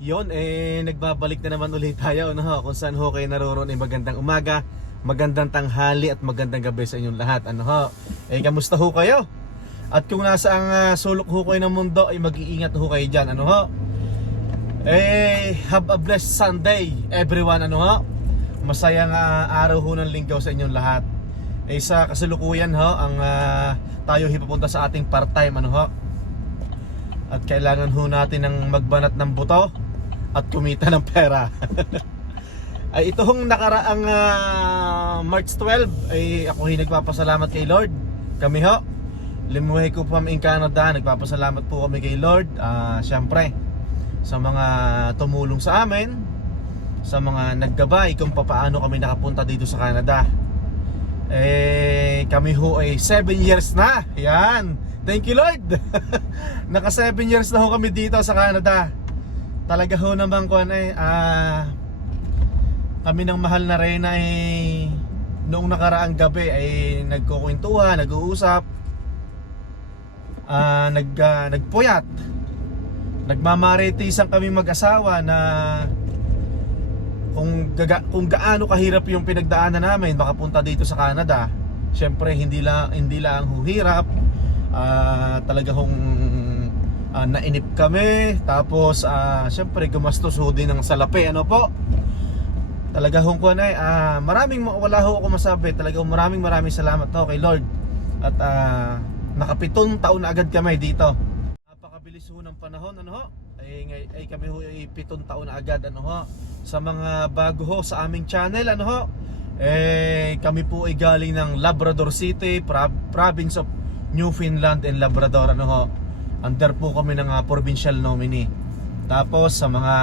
Yon, nagbabalik na naman ulit tayo, no? Kung saan ho kayo naroroon, magandang umaga, magandang tanghali at magandang gabi sa inyong lahat, ano ho? Kamusta ho kayo? At kung nasa ang sulok ho kayo ng mundo, mag-iingat ho kayo dyan, ano ho? Have a blessed Sunday, everyone, ano ho? Masayang araw ho ng linggaw sa inyong lahat. Sa kasalukuyan ho, ang tayo hipapunta sa ating part-time, ano ho? At kailangan ho natin ng magbanat ng buto at kumita ng pera. Ay ito hong nakaraang March 12 ay ako nagpapasalamat kay Lord. Kami ho, limuhay ko from in Canada, nagpapasalamat po kami kay Lord. Siyempre sa mga tumulong sa amin, sa mga naggabay kung paano kami nakapunta dito sa Canada. Kami ho ay 7 years na. Yan, thank you Lord. Naka 7 years na ho kami dito sa Canada. Talaga ho naman kami ng mahal na Reyna noong nakaraang gabi ay nagkukwentuhan, nag-uusap, nagpuyat, nagmamaritisan kami mag-asawa na kung gaano kahirap yung pinagdaanan namin makapunta dito sa Canada. Siyempre hindi lang hirap, talaga hong nainip kami. Tapos siyempre gumastos ho din ng salapi, ano po. Talaga hong wala ho ako masabi. Talagang maraming salamat ho kay Lord. At naka-7 taon na agad kami dito. Napakabilis ho ng panahon, ano ho. Kami ho ay 7 taon na agad, ano ho. Sa mga bago ho sa aming channel, ano ho, kami po ay galing ng Labrador City, province of Newfoundland and Labrador, ano ho. Under po kami ng provincial nominee. Tapos sa mga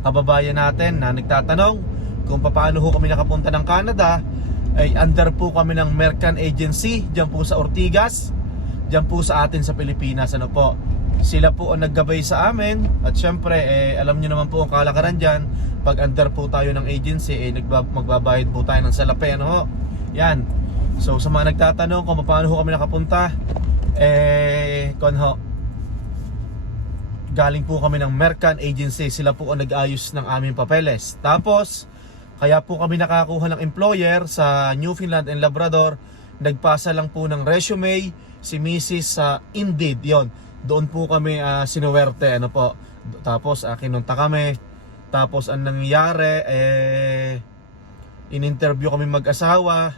kababayan natin na nagtatanong kung paano ho kami nakapunta ng Canada, ay under po kami ng Mercan Agency diyan po sa Ortigas, diyan po sa atin sa Pilipinas, ano po. Sila po ang naggabay sa amin. At syempre alam nyo naman po ang kalakaran dyan. Pag under po tayo ng agency, magbabayad po tayo ng salapi, ano ho. Yan. So sa mga nagtatanong kung paano ho kami nakapunta, galing po kami ng Mercan Agency. Sila po ang nag-ayos ng aming papeles. Tapos kaya po kami nakakuha ng employer sa Newfoundland and Labrador. Nagpasa lang po ng resume si Mrs. sa Indeed. Yon, doon po kami sinuwerte, ano po. Tapos kinunta kami. Tapos ang nangyari, in-interview kami mag-asawa,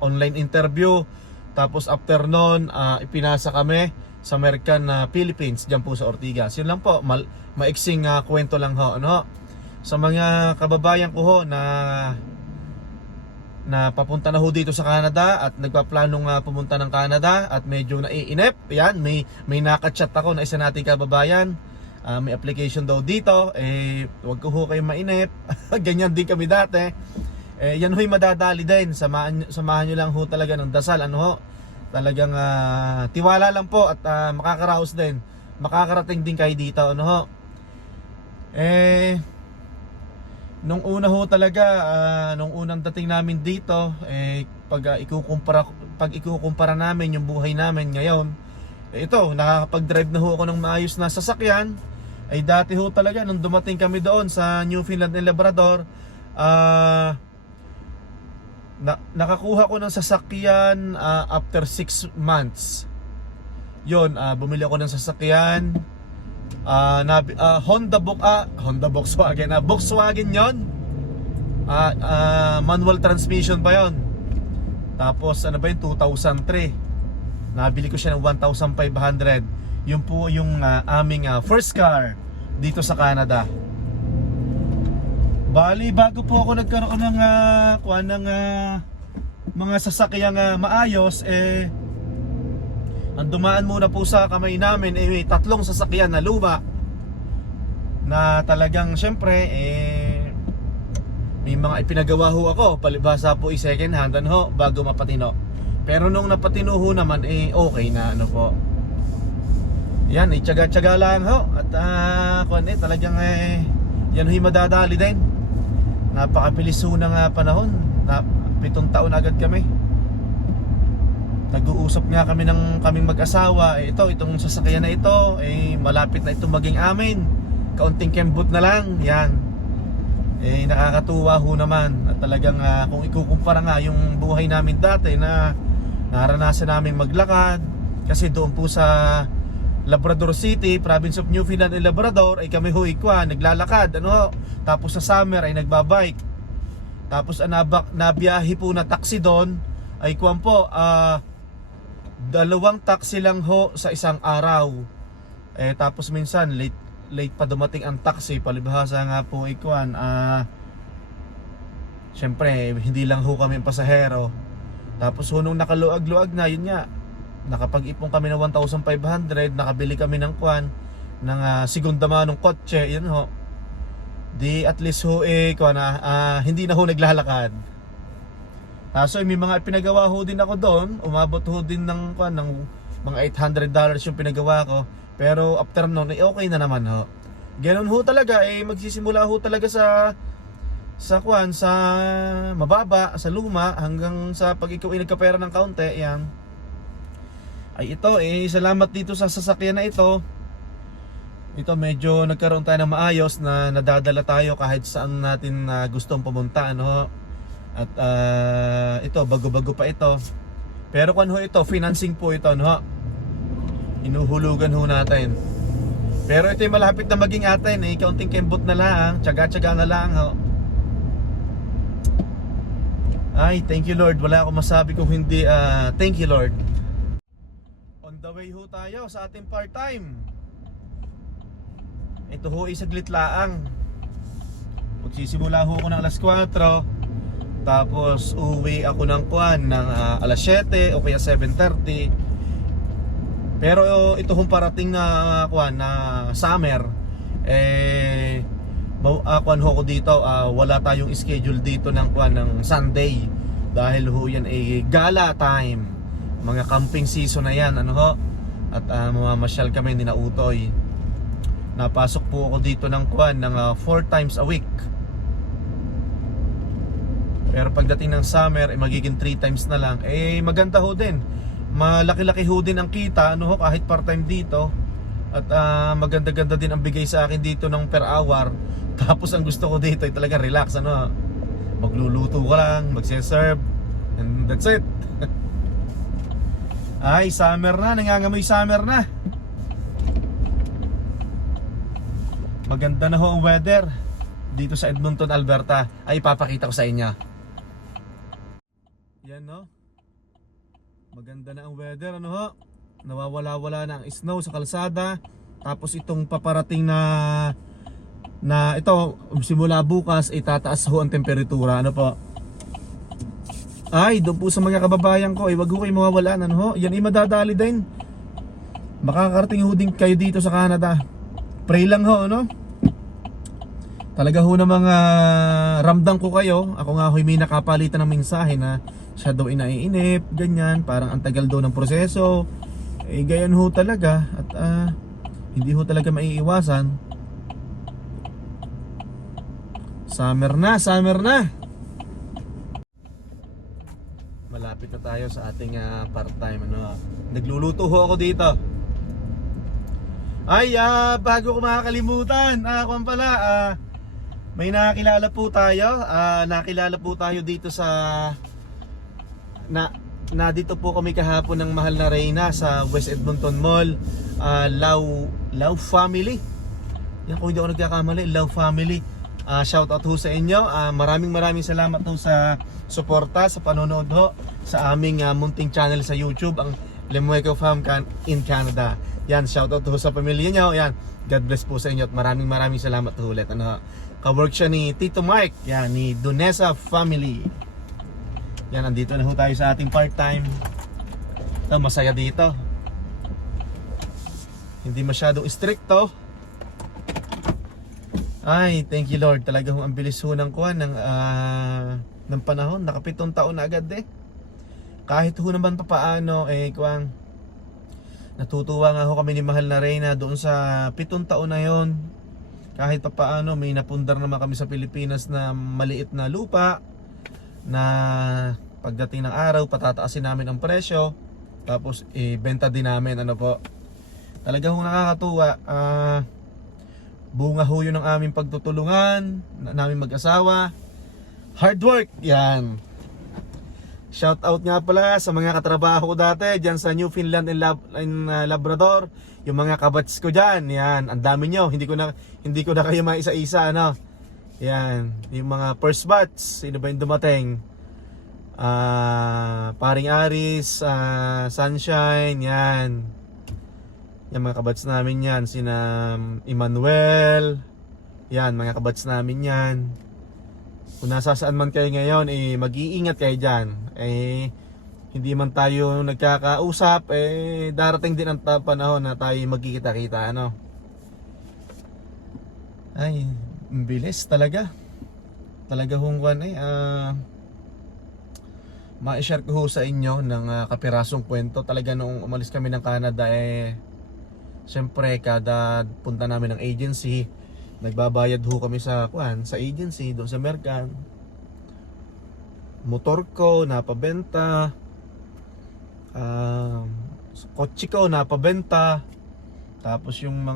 online interview. Tapos after nun, ipinasa kami sa Mercan Philippines, dyan po sa Ortigas. Yun lang po, maiksing kwento lang ho, ano. Sa mga kababayan ko ho na papunta na ho dito sa Canada at nagpaplanong pumunta ng Canada at medyo naiinip, yan, may nakachat ako na isa nating kababayan, may application daw dito, wag ko ho kayo mainip. Ganyan din kami dati. Yan ho'y madadali din. Samahan nyo lang ho talaga ng dasal, ano ho. Talagang tiwala lang po at makakaraos din, makakarating din kayo dito, ano ho. Nung una ho talaga, nung unang dating namin dito, pag ikukumpara namin yung buhay namin ngayon, ito, nakakapag-drive na ho ako ng maayos na sasakyan. Ay dati ho talaga, nung dumating kami doon sa Newfoundland and Labrador, nakakuha ko ng sasakyan after 6 months. Yun, bumili ako ng sasakyan, Volkswagen yon. Manual transmission pa yon. Tapos ano ba yun, 2003. Nabili ko siya ng 1,500. Yun po yung aming first car dito sa Canada. Bali, bago po ako nagkaroon ng mga sasakyang maayos, ang dumaan muna po sa kamay namin may 3 sasakyan na luma na talagang syempre may mga ipinagawa ho ako, palibhasa po second hand, ano ho, bago mapatino. Pero nung napatino ho naman okay na, ano po. Yan, tiyaga-tiyaga lang ho. At talagang yan ho'y madadali din. Napakabilis ho ng panahon. 7 taon agad kami. nag-uusap nga kami ng kaming mag-asawa, itong sasakyan na ito, malapit na itong maging amin. Kaunting kembot na lang, yan. Nakakatuwa ho naman. At talagang kung ikukumpara nga yung buhay namin dati na naranasan namin maglakad, kasi doon po sa Labrador City, Province of Newfoundland and Labrador, ay kami ho naglalakad, tapos sa summer ay nagbabike. Tapos nabiyahe po na taxi doon, ay kuwan po, 2 taxi lang ho sa isang araw. Tapos minsan late pa dumating ang taxi, palibhasa nga po ikuan. Siyempre hindi lang ho kami pasahero. Tapos ho nung nakaluag-luag na, yun nga, nakapag-ipon kami ng 1,500, nakabili kami ng kuan ng segunda manong kotse, yun ho. Di at least ho kuan hindi na ho naglalakad. So may mga pinagawa ho din ako doon, umabot ho din ng kuan ng mga $800 yung pinagawa ko. Pero after noon okay na naman ho. Ganun ho talaga, magsisimula ho talaga sa mababa, sa luma, hanggang sa pag ikaw ay nagkapera ng kaunti, yan. Ay ito salamat dito sa sasakyan na ito. Ito medyo nagkaroon tayo ng maayos na nadadala tayo kahit saan natin gustong pumunta, At ito bago-bago pa ito. Pero kung ito, financing po ito, inuhulugan ho natin. Pero ito yung malapit na maging atin, kaunting kembot na lang, tiyaga-tiyaga na lang, Ay, thank you Lord. Wala akong masabi kung hindi thank you Lord. On the way ho tayo sa ating part-time. Ito ho saglit laang. Magsisimula ho ako ng alas 4. Tapos uwi ako ng kuan ng alas 7 o kaya 7:30. Pero ito hong parating na kuan na summer, kuan ho ko dito, wala tayong schedule dito ng kuan ng Sunday. Dahil ho yan gala time. Mga camping season na yan, At mamamasyal kami ni Nautoy. Napasok po ako dito ng kuan ng 4 times a week. Pero pagdating ng summer, magiging 3 times na lang. Maganda ho din. Malaki-laki ho din ang kita, kahit part-time dito. At maganda-ganda din ang bigay sa akin dito ng per hour. Tapos ang gusto ko dito ay talaga relax, magluluto ka lang, magse-serve, and that's it. Ay, summer na, nangangamoy summer na. Maganda na ho ang weather dito sa Edmonton, Alberta. Ay, ipapakita ko sa inyo. Yan, maganda na ang weather, nawawala-wala na ang snow sa kalsada. Tapos itong paparating na ito, simula bukas tataas ho ang temperatura, po. Ay, doon po sa mga kababayan ko, wag ho kayo mawawalan, yan madadali din. Makakarating ho din kayo dito sa Canada. Pray lang ho, Talaga ho na mga ramdam ko kayo. Ako nga ho'y may nakapalitan ng mensahe na siya daw inaiinip, ganyan, parang ang tagal daw ng proseso. Ganyan ho talaga. At hindi ho talaga maiiwasan. Summer na, summer na. Malapit na tayo sa ating part-time, Nagluluto ho ako dito. Ay, bago ko makakalimutan, may nakilala po tayo. Nakilala po tayo dito sa dito po kami kahapon ng Mahal na Reyna sa West Edmonton Mall. Love Family. Yan, kung hindi ako nagkakamali, Love Family. Shout out ho sa inyo. Maraming salamat ho sa suporta, sa panonood ho sa aming munting channel sa YouTube, ang Lemueco Fam in Canada. Yan, shout out ho sa pamilya nyo. Yan, God bless po sa inyo at maraming salamat ho ulit. Ka-work siya ni Tito Mike, yan, ni Dunesa Family. Yan, andito na ho tayo sa ating part-time. Masaya dito. Hindi masyadong stricto. Ay, thank you Lord. Talaga ang bilis ho ng kuwan ng panahon. Naka-7 taon na agad Kahit ho naman papaano kuwan, natutuwa nga ho kami ni Mahal na Reyna doon sa 7 taon na yon. Kahit papaano may napundar naman kami sa Pilipinas na maliit na lupa na pagdating ng araw patataasin namin ang presyo. Tapos ibenta din namin, ano po. Talaga hong nakakatuwa. Bunga ho yun ng aming pagtutulungan, namin mag-asawa. Hard work, yan. Shout out nga pala sa mga katrabaho ko dati dyan sa Newfoundland and Labrador. Yung mga kabats ko dyan, yan. Ang dami nyo, hindi ko na kayo maisa-isa, ano. Yan, yung mga first batch. Sino ba yung dumating? Paring Aris, Sunshine, yan. Yung mga kabats namin yan. Sina Emmanuel. Yan, mga kabats namin yan. Kung nasasaan man kayo ngayon, mag-iingat kayo dyan. Hindi man tayo nagkakausap, darating din ang panahon na tayo magkikita-kita, ano. Ay, bilis talaga. Talaga hong ma-share ko ho sa inyo ng kapirasong kwento. Talaga noong umalis kami ng Canada, siyempre kada punta namin ng agency, nagbabayad ho kami sa agency, doon sa Mercan. Motor ko napabenta, kotse ko napabenta. Tapos yung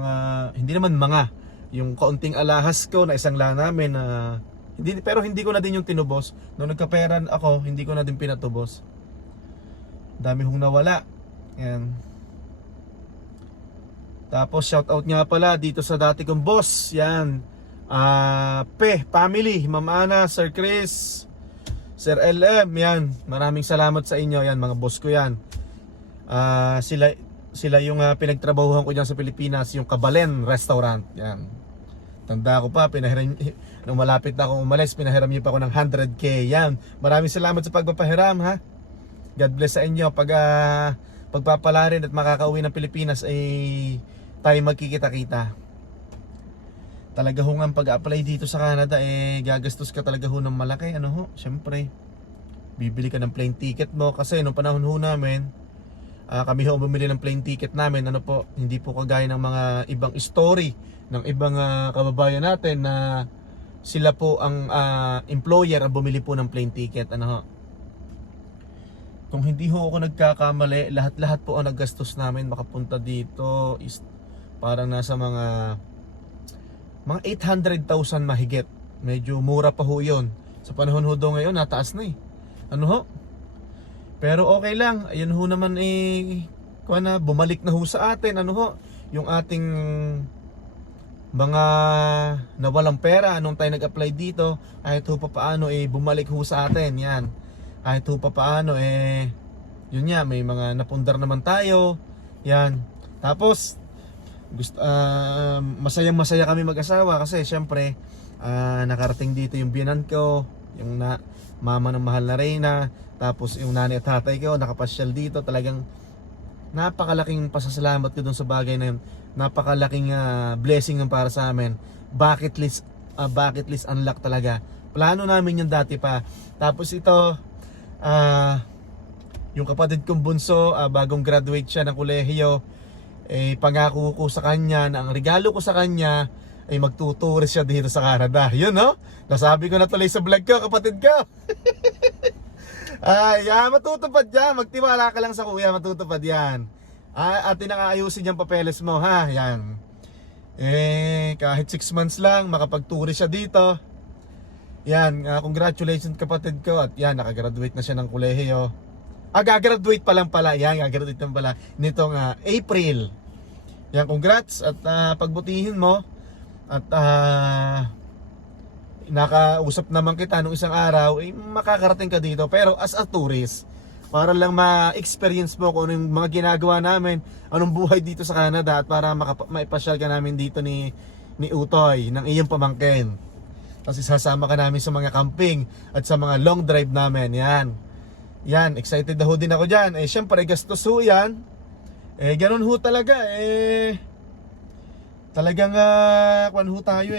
yung kaunting alahas ko na isang lang namin na hindi ko na din yung tinubos. Nung nagkaperan ako, hindi ko na din pinatubos. Dami hong nawala. Yan. Tapos shout out nga pala dito sa dati kong boss. Yan. Family, Ma'am Ana, Sir Chris, Sir LM, yan. Maraming salamat sa inyo, yan, mga boss ko yan. Sila yung pinagtrabahuhan ko diyan sa Pilipinas, yung Kabalen Restaurant, yan. Tanda ko pa, nung malapit na akong umalis, pinahiram niyo pa ako ng 100k, yan. Maraming salamat sa pagpapahiram, ha. God bless sa inyo. Pagpapala rin at makakauwi ng Pilipinas tayo magkikita-kita. Talaga ho nga pag-apply dito sa Canada, gagastos ka talaga ho ng malaki, ano ho. Siyempre, bibili ka ng plane ticket mo. Kasi nung panahon ho namin, kami ho bumili ng plane ticket namin, ano po, hindi po kagaya ng mga ibang story ng ibang kababayan natin na sila po ang employer ang bumili po ng plane ticket, ano ho. Kung hindi ho ako nagkakamali, lahat po ang naggastos namin makapunta dito is parang nasa mga 800,000 mahigit. Medyo mura pa ho yun. Sa panahon ho do ngayon, nataas na ano ho. Pero okay lang, ayun ho naman bumalik na ho sa atin, ano ho. Yung ating mga nawalang pera nung tayo nag-apply dito, kahit ho pa paano bumalik ho sa atin, yan. Kahit ho pa paano yun nga, may mga napundar naman tayo, yan. Tapos masayang-masaya kami mag-asawa kasi syempre nakarating dito yung biyanan ko, yung mama ng mahal na Reyna, tapos yung nanay at tatay ko nakapasyal dito. Talagang napakalaking pasasalamat ko dun sa bagay na yun. Napakalaking blessing ng para sa amin. Bucket list unlock talaga. Plano namin yung dati pa. Tapos ito, yung kapatid kong bunso, bagong graduate siya ng kolehiyo, pangako ko sa kanya na ang regalo ko sa kanya ay magtuturis siya dito sa Canada. Yun, no? Nasabi ko na tuloy sa vlog ko, kapatid ko. Matutupad yan. Magtiwala ka lang sa kuya, matutupad yan. At tinakaayusin yung papeles mo, ha? Yan. Kahit 6 months lang, makapag-tourist siya dito. Yan, congratulations kapatid ko. At yan, nakagraduate na siya ng kolehiyo. Gagraduate pa lang pala. Yan, gagraduate lang pala nitong April. Yan, congrats. At pagbutihin mo. At nakausap naman kita nung isang araw, makakarating ka dito. Pero as a tourist, para lang ma-experience mo kung anong mga ginagawa namin, anong buhay dito sa Canada. At para maipasyal ka namin dito ni Utoy, ng iyong pamangkin. Kasi sasama ka namin sa mga camping at sa mga long drive namin. Yan, excited na ho din ako dyan. Syempre, gastos ho yan. Ganun ho talaga. Talagang, kwan ho tayo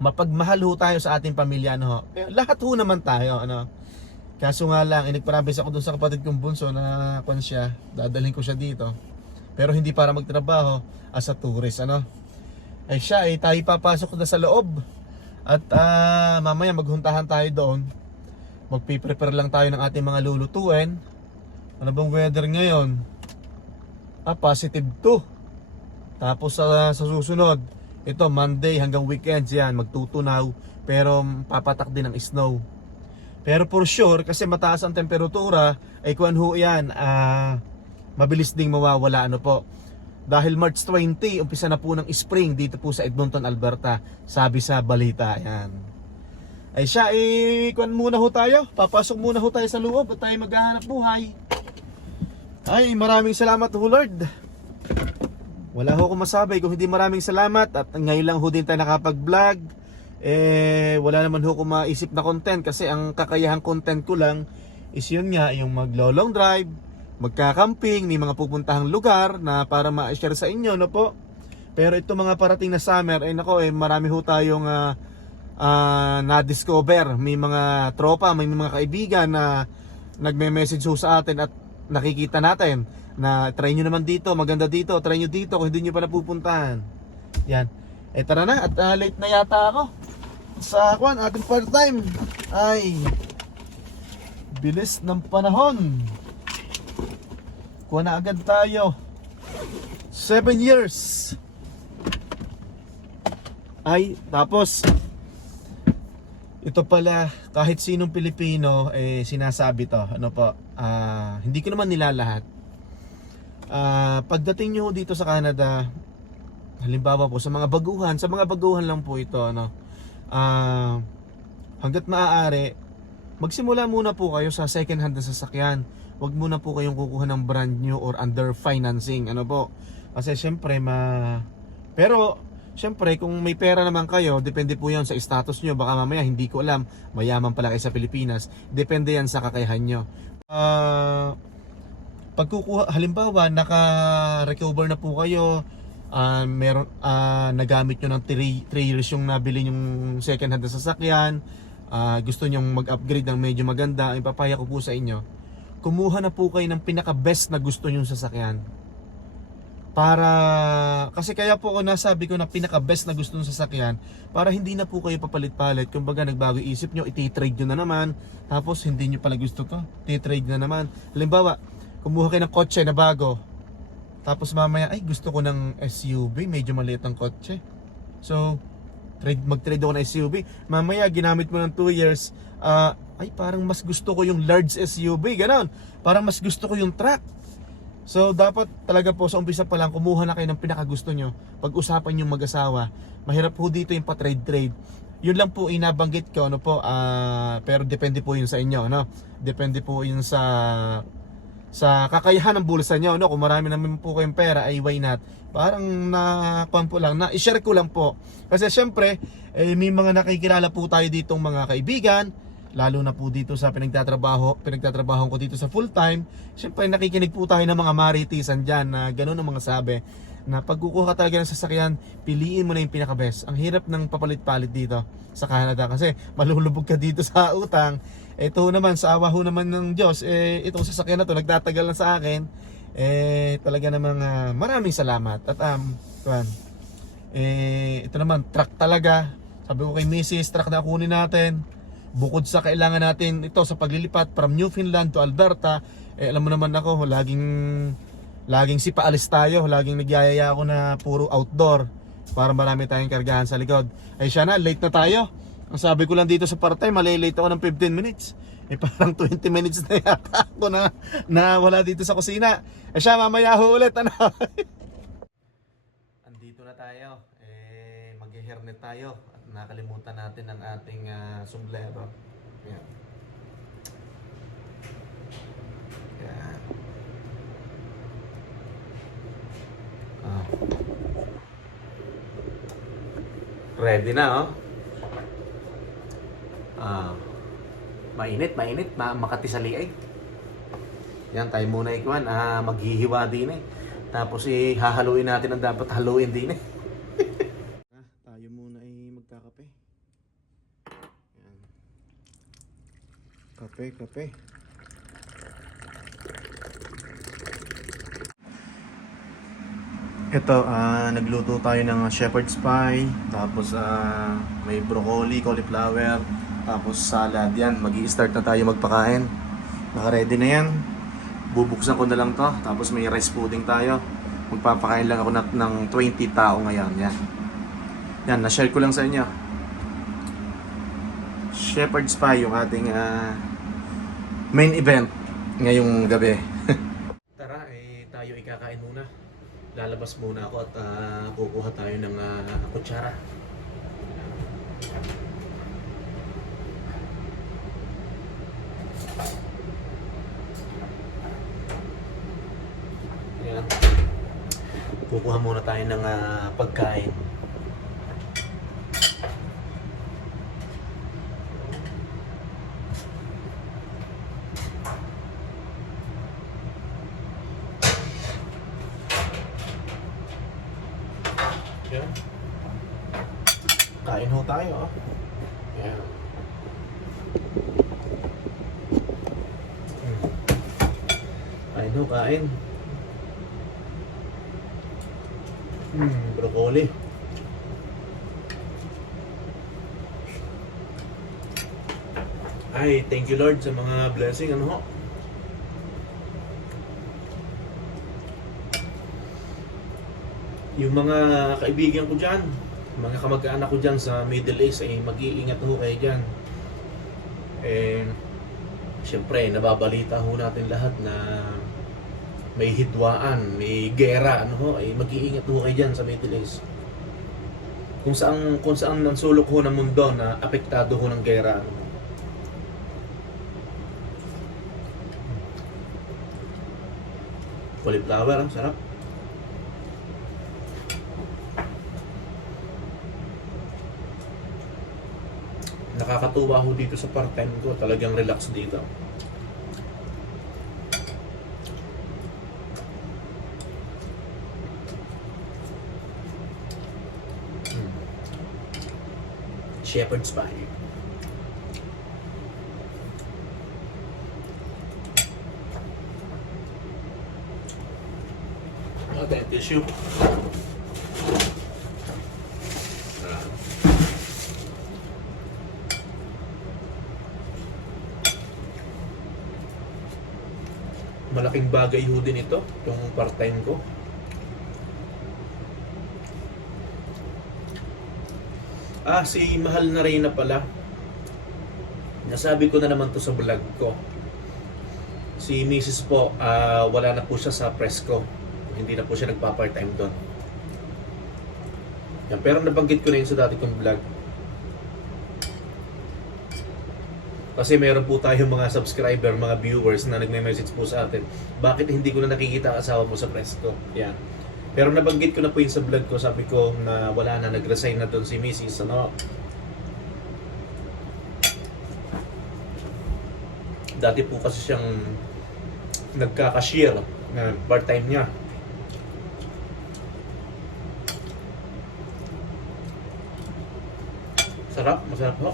mapagmahal ho tayo sa ating pamilya, ano ho. Lahat ho naman tayo, ano. Kaso nga lang, nagparabis ako dun sa kapatid kong bunso na kwan siya. Dadalhin ko siya dito. Pero hindi para magtrabaho, as a tourist, ano. Tayo papasok na sa loob. At mamaya maghuntahan tayo doon. Magpiprepare lang tayo ng ating mga lulutuin. Ano bang weather ngayon? Positive 2. Tapos sa susunod, ito Monday hanggang weekends yan, magtutunaw. Pero papatak din ng snow. Pero for sure, kasi mataas ang temperatura, ay kuwan ho yan, mabilis ding mawawala ano po. Dahil March 20, umpisa na po ng spring dito po sa Edmonton, Alberta. Sabi sa balita, yan. Ay siya, kuwan muna ho tayo. Papasok muna ho tayo sa loob at tayo maghahanap buhay. Ay, maraming salamat ho Lord. Wala ho akong masabi kung hindi maraming salamat. At ngayon lang ho din tayo nakapag-vlog. Wala naman ho akong maisip na content. Kasi ang kakayahang content ko lang is yun nga, yung mag-long drive, magka-camping, may mga pupuntahang lugar na para ma-share sa inyo, no po. Pero ito mga parating na summer, nako, marami ho tayong na-discover. May mga tropa, may mga kaibigan na nagme-message ho sa atin at nakikita natin na try nyo naman dito, maganda dito, try nyo dito kung hindi nyo pa napupuntahan. Yan. Tara na, at late na yata ako sa ating part time. Ay, bilis ng panahon. Kuha na agad tayo. 7 years. Ay, tapos ito pala, kahit sinong Pilipino sinasabi to, ano po, hindi ko naman nilalahat. Pagdating nyo dito sa Canada, halimbawa po sa mga baguhan lang po ito, ano. Hanggat maaari, magsimula muna po kayo sa second hand na sasakyan. Huwag muna po kayong kukuha ng brand new or under financing, ano po. Kasi syempre pero syempre kung may pera naman kayo, depende po 'yan sa status nyo. Baka mamaya hindi ko alam, mayaman pala kayo sa Pilipinas. Depende 'yan sa kakayahan nyo. Pagkukuha, halimbawa naka-recover na po kayo, meron nagamit nyo ng 3 years yung nabili yung second hand na sasakyan, gusto nyo mag-upgrade ng medyo maganda, ipapaya ko po sa inyo, kumuha na po kayo ng pinaka-best na gusto nyo sasakyan. Kasi kaya po ako nasabi ko na pinaka-best na gusto nyo sasakyan, para hindi na po kayo papalit-palit. Kumbaga nagbago isip nyo, iti-trade nyo na naman, tapos hindi nyo pala gusto to, iti-trade na naman. Halimbawa, kumuha kayo ng kotse na bago, tapos mamaya, ay gusto ko ng SUV, medyo maliit ang kotse. So, mag-trade ako ng SUV. Mamaya, ginamit mo ng 2 years, ay parang mas gusto ko yung large SUV, ganon. Parang mas gusto ko yung truck. So, dapat talaga po sa umpisa pa lang, kumuha na kayo ng pinakagusto nyo. Pag-usapan yung mag-asawa. Mahirap po dito yung pa-trade-trade. Yun lang po inabanggit ko, ano po, pero depende po yun sa inyo, no? Depende po yun sa kakayahan ng bulsa nyo, no? Kung marami naman po kayong pera, ay why not? Parang i-share ko lang po. Kasi syempre, may mga nakikilala po tayo ditong mga kaibigan, lalo na po dito sa pinagtatrabaho ko dito sa full time. Syempre nakikinig po tayo ng mga maritisan dyan na gano'n ang mga sabi, na pag kukuha ka talaga ng sasakyan, piliin mo na yung pinaka-best. Ang hirap ng papalit-palit dito sa Canada kasi malulubog ka dito sa utang. Ito naman, sa awa ho naman ng Diyos, itong sasakyan na to nagtatagal na sa akin. Talaga namang maraming salamat. At ito naman, truck talaga. Sabi ko kay Mrs., truck na kunin natin. Bukod sa kailangan natin ito sa paglilipat from Newfoundland to Alberta, alam mo naman ako, laging sipaalis tayo, laging nagyayaya ako na puro outdoor para marami tayong kargahan sa likod. Ay siya na, late na tayo. Ang sabi ko lang dito sa part-time, malilate ako ng 15 minutes. Parang 20 minutes na yata ako na wala dito sa kusina. Siya, mamaya ho ulit, ano? Andito na tayo. Mag-hairnet tayo. At nakalimutan natin ang ating sombrero. Ayan. Ayan. Ready na, oh. Mainit, Makati sa liig. Yan, tayo muna ikuan, maghihiwa din Tapos hahaluin natin ang dapat haluin din tayo muna ay magkakape. Yan. Kape. Ito, nagluto tayo ng shepherd's pie, tapos may broccoli, cauliflower, tapos salad. Yan, magi-start na tayo magpakain. Naka-ready na yan. Bubuksan ko na lang to, tapos may rice pudding tayo. Magpapakain lang ako ng 20 tao ngayon. Yan. Yan, na-share ko lang sa inyo. Shepherd's Pie yung ating main event ngayong gabi. Tara, tayo ikakain muna. Lalabas muna ako at kukuha tayo ng kutsara. Ayan. Kukuha muna tayo ng pagkain. Ayan. Kain ho tayo. Ayan. Kain ho, kain. Broccoli. Ay, thank you Lord sa mga blessing, ano ho. Yung mga kaibigan ko dyan, mga kamag-anak ko dyan sa Middle East, ay mag-iingat ho kayo dyan. Siyempre, nababalita ho natin lahat na may hidwaan, may gera, ano ho, ay mag-iingat ho kayo dyan sa Middle East. Kung saan ang sulok ho ng mundo na apektado ho ng gera. Ano. Cauliflower, ang sarap. Nakakatuwa ho dito sa part-time ko, talagang relax dito. Shepherd's Pie. Okay, tissue. Malaking bagay ho din ito, yung part-time ko. Si Mahal na Reyna pala. Nasabi ko na naman to sa vlog ko. Si Mrs. po, wala na po siya sa press ko. Hindi na po siya nagpa-part-time doon. Yan, pero nabanggit ko na yun sa dati kong vlog. Kasi meron po tayong mga subscriber, mga viewers na nagme-message po sa atin. Bakit hindi ko na nakikita ang asawa mo sa press ko? Yan. Pero nabanggit ko na po yun sa vlog ko. Sabi ko na wala na, nag-resign na doon si Mrs. Ano? Dati po kasi siyang nagka-cashier na part-time niya. Sarap, masarap po.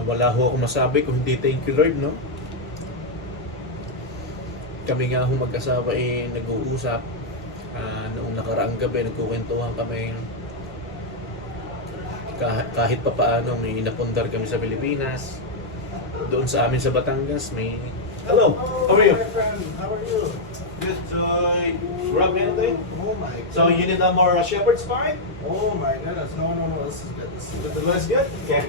Wala ho akong masabi kung hindi thank you Lord, no? Kami nga ho mag-asawa nag-uusap. Noong nakaraang gabi, nagkukwentuhan kami. Kahit pa paano, may napundar kami sa Pilipinas. Doon sa amin sa Batangas, may... Hello! How are you? How are you? Good. So, rub anything? Oh my god. So, you need a more shepherd's pie? Oh my goodness. No, this is good. This is good. The less good? Yeah.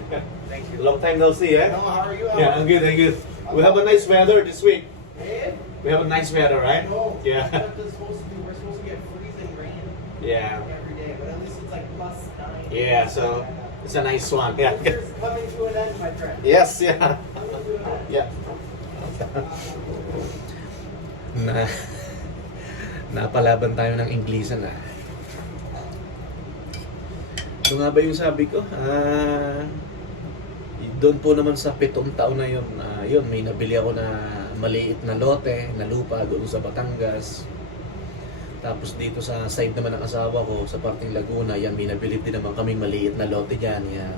Thank you. Long time no see, eh? No, how are you? Yeah, I'm good, I'm good. We have a nice weather this week. Hey? We have a nice weather, right? No. Yeah. We're supposed to get freezing rain Yeah. every day, but at least it's like +9. Yeah, so it's a nice one. Yeah. Winter's coming to an end, my friend. Yes, yeah. Coming to an end. Yeah. Napalaban tayo ng Inglisan ah. Ito nga ba yung sabi ko? Doon po naman sa 7 taon na yun, yun, may nabili ako na maliit na lote, na lupa doon sa Batangas. Tapos dito sa side naman ng asawa ko, sa parting Laguna, yan, may nabili din naman kaming maliit na lote dyan. Yan.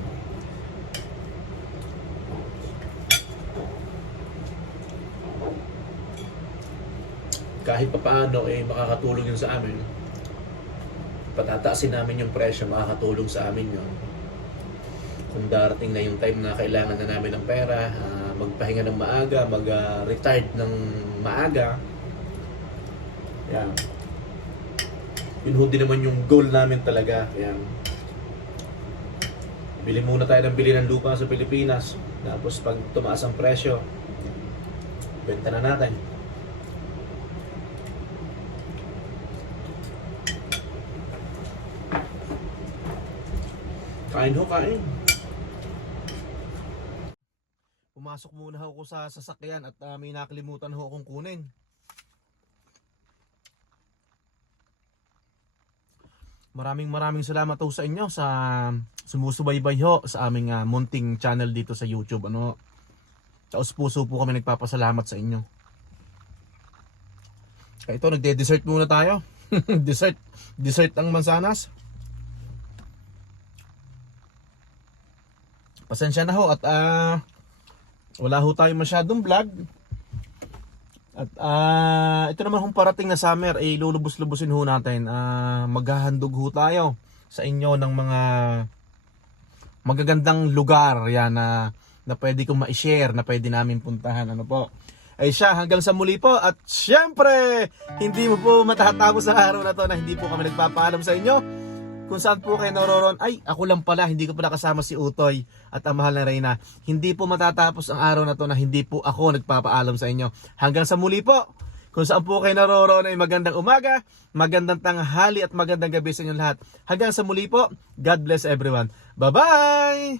kahit papaano makakatulong yun sa amin. Patataasin namin yung presyo, makakatulong sa amin yun. Kung darating na yung time na kailangan na namin ng pera, magpahinga ng maaga, mag-retired ng maaga. Yan. Yun ho din naman yung goal namin talaga. Yan. Bili muna tayo ng bili ng lupa sa Pilipinas. Tapos pag tumaas ang presyo, benta na natin. Kain ho, kain. Pumasok muna ako sa sasakyan at may nakalimutan ho akong kunin. Maraming salamat ho sa inyo sa sumusubaybay ho sa aming munting channel dito sa YouTube. Taos puso po kami nagpapasalamat sa inyo. Kaya ito, nagde-dessert muna tayo. Dessert ang mansanas. Pasensya na ho at wala ho tayo masyadong vlog. At ito naman hong parating na summer ay lulubos-lubusin ho natin. Maghahandog ho tayo sa inyo ng mga magagandang lugar yan na pwede kong ma-share, na pwede namin puntahan. Ano po? Ay siya, hanggang sa muli po. At syempre, hindi mo po matatapos sa araw na to na hindi po kami nagpapaalam sa inyo kung saan po kayo naroon. Ay, ako lang pala, hindi ko pala kasama si Utoy at ang mahal na Reyna. Hindi po matatapos ang araw na to na hindi po ako nagpapaalam sa inyo. Hanggang sa muli po. Kung saan po kayo naroon ay magandang umaga, magandang tanghali at magandang gabi sa inyo lahat. Hanggang sa muli po. God bless everyone. Bye-bye!